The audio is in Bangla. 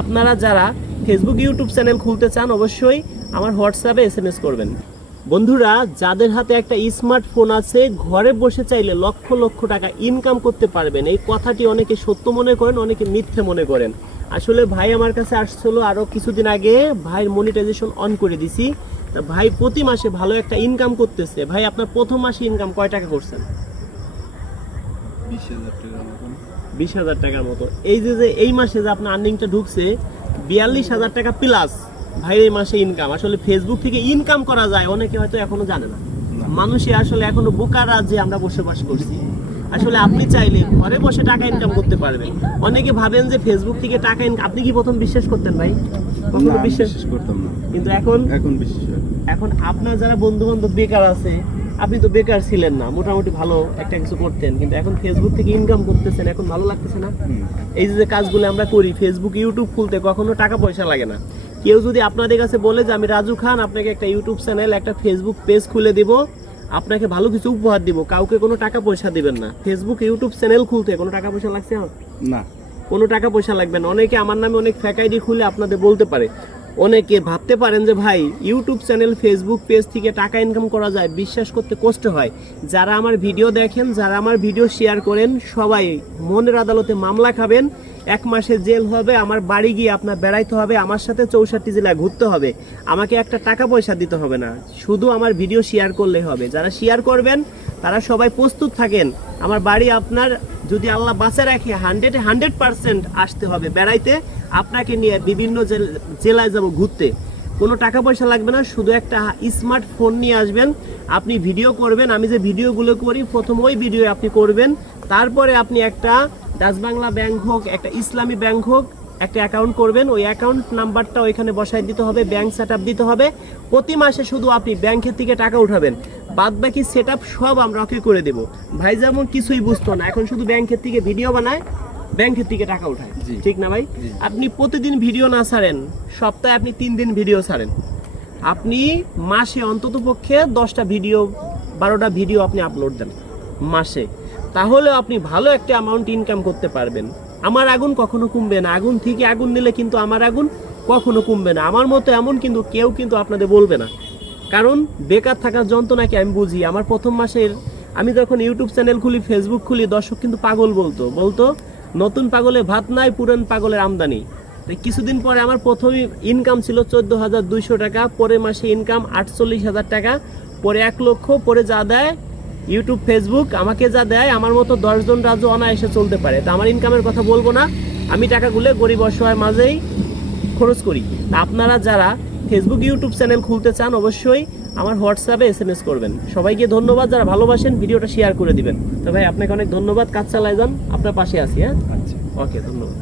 আপনারা যারা ফেসবুক ইউটিউব চ্যানেল খুলতে চান অবশ্যই আমার হোয়াটসঅ্যাপে SMS করবেন। বন্ধুরা, যাদের হাতে একটা স্মার্টফোন আছে ঘরে বসে চাইলে লক্ষ লক্ষ টাকা ইনকাম করতে পারবেন, এই কথাটি অনেকে সত্য মনে করেন, অনেকে মিথ্যে মনে করেন। আসলে ভাই আমার কাছে আসছিল আরও কিছুদিন আগে, ভাইয়ের মনিটাইজেশন অন করে দিছি, তা ভাই প্রতি মাসে ভালো একটা ইনকাম করতেছে। ভাই আপনার প্রথম মাসে ইনকাম কয় টাকা করছেন? 20,000 টাকার মতো। এই যে এই মাসে যে আপনার আর্নিংটা ঢুকছে 42,000 টাকা প্লাস ভাই এই মাসে ইনকাম। আসলে ফেসবুক থেকে ইনকাম করা যায় অনেকে হয়তো এখনো জানে না, মানুষে আসলে এখনো বোকা রাজ্যে আমরা বসবাস করছি। আসলে আপনি চাইলে ঘরে বসে টাকা ইনকাম করতে পারবেন। অনেকে ভাবেন যে ফেসবুক থেকে টাকা ইনকাম, আপনি কি প্রথম বিশ্বাস করতেন ভাই? কখনো বিশ্বাস করতাম না, কিন্তু এখন বিশ্বাস হয়। এখন আপনার যারা বন্ধু বান্ধব বেকার আছে, আপনি তো বেকার ছিলেন না, মোটামুটি ভালো একটা কিছু করতেন, কিন্তু এখন ফেসবুক থেকে ইনকাম করতেছেন, এখন ভালো লাগতেছে না? এই যে কাজগুলো আমরা করি, ফেসবুক ইউটিউব খুলতে কখনো টাকা পয়সা লাগে না। কেউ যদি আপনাদের কাছে বলে যে আমি রাজু খান আপনাকে একটা ইউটিউব চ্যানেল একটা ফেসবুক পেজ খুলে দিব, আপনাকে ভালো কিছু উপহার দিব, কাউকে কোনো টাকা পয়সা দিবেন না। ফেসবুক ইউটিউব চ্যানেল খুলতে কোনো টাকা পয়সা লাগছে না, কোনো টাকা পয়সা লাগবে না। অনেকে আমার নামে অনেক ফেক আইডি খুলে আপনাদের বলতে পারে, অনেকে ভাবতে পারেন যে ভাই ইউটিউব চ্যানেল ফেসবুক পেজ থেকে টাকা ইনকাম করা যায়, বিশ্বাস করতে কষ্ট হয়। যারা আমার ভিডিও দেখেন, যারা আমার ভিডিও শেয়ার করেন, সবাই মনের আদালতে মামলা খাবেন, 1 মাসে জেল হবে, আমার বাড়ি গিয়ে আপনার বেড়াইতে হবে, আমার সাথে 64 জেলায় ঘুরতে হবে, আমাকে একটা টাকা পয়সা দিতে হবে না, শুধু আমার ভিডিও শেয়ার করলেই হবে। যারা শেয়ার করবেন তারা সবাই প্রস্তুত থাকেন, আমার বাড়ি আপনার যদি আল্লাহ বাঁচে রাখে 100% আসতে হবে বেড়াইতে, আপনাকে নিয়ে বিভিন্ন জেলায় যাব ঘুরতে। কোনো টাকা পয়সা লাগবে না, শুধু একটা স্মার্টফোন নিয়ে আসবেন, আপনি ভিডিও করবেন। আমি যে ভিডিওগুলো করি প্রথম ওই ভিডিও আপনি করবেন, তারপরে আপনি একটা ডাচ বাংলা ব্যাংক হোক, একটা ইসলামী ব্যাংক হোক, একটা অ্যাকাউন্ট করবেন, ওই অ্যাকাউন্ট নাম্বারটা ওইখানে বসায় দিতে হবে, ব্যাংক সেটআপ দিতে হবে। প্রতি মাসে শুধু আপনি ব্যাংকের থেকে টাকা উঠাবেন, বাদ বাকি সেটআপ সব আমরা ওকে করে দেব। ভাই যেমন কিছুই বুঝতো না, এখন শুধু ব্যাংকের থেকে ভিডিও বানায়, ব্যাংকের থেকে টাকা উঠায়, ঠিক না ভাই? আপনি প্রতিদিন ভিডিও না ছাড়েন, সপ্তাহে আপনি 3 দিন ভিডিও ছাড়েন, আপনি মাসে অন্তত পক্ষে 10টা ভিডিও 12টা ভিডিও আপনি আপলোড দেন মাসে, তাহলে আপনি ভালো একটা অ্যামাউন্ট ইনকাম করতে পারবেন। আমার আগুন কখনো কমবে না, আগুন থেকে আগুন নিলে কিন্তু আমার আগুন কখনো কমবে না। আমার মতো এমন কিন্তু কেউ কিন্তু আপনাদের বলবে না, কারণ বেকার থাকার যন্ত্রণাকে আমি বুঝি। আমার প্রথম মাসের আমি যখন ইউটিউব চ্যানেল খুলি, ফেসবুক খুলি, দর্শক কিন্তু পাগল বলতো নতুন পাগলে ভাত নাই, পুরান পাগলের আমদানি। কিছুদিন পরে আমার প্রথম ইনকাম ছিল 14,200 টাকা, পরের মাসে ইনকাম 48,000 টাকা, পরে 1 লক্ষ, পরে যা দেয় ইউটিউব ফেসবুক আমাকে যা দেয়, আমার মতো 10 জন রাজু অনায়াসে চলতে পারে। তা আমার ইনকামের কথা বলবো না, আমি টাকাগুলো গরিব অসহায়ের মাঝেই খরচ করি। আপনারা যারা ফেসবুক ইউটিউব চ্যানেল খুলতে চান অবশ্যই আমার হোয়াটসঅ্যাপে SMS করবেন। সবাইকে ধন্যবাদ, যারা ভালোবাসেন ভিডিওটা শেয়ার করে দিবেন। তো ভাই আপনাকে অনেক ধন্যবাদ, কাজ চালায় যান, আপনার পাশে আছি। হ্যাঁ, আচ্ছা, ওকে, ধন্যবাদ।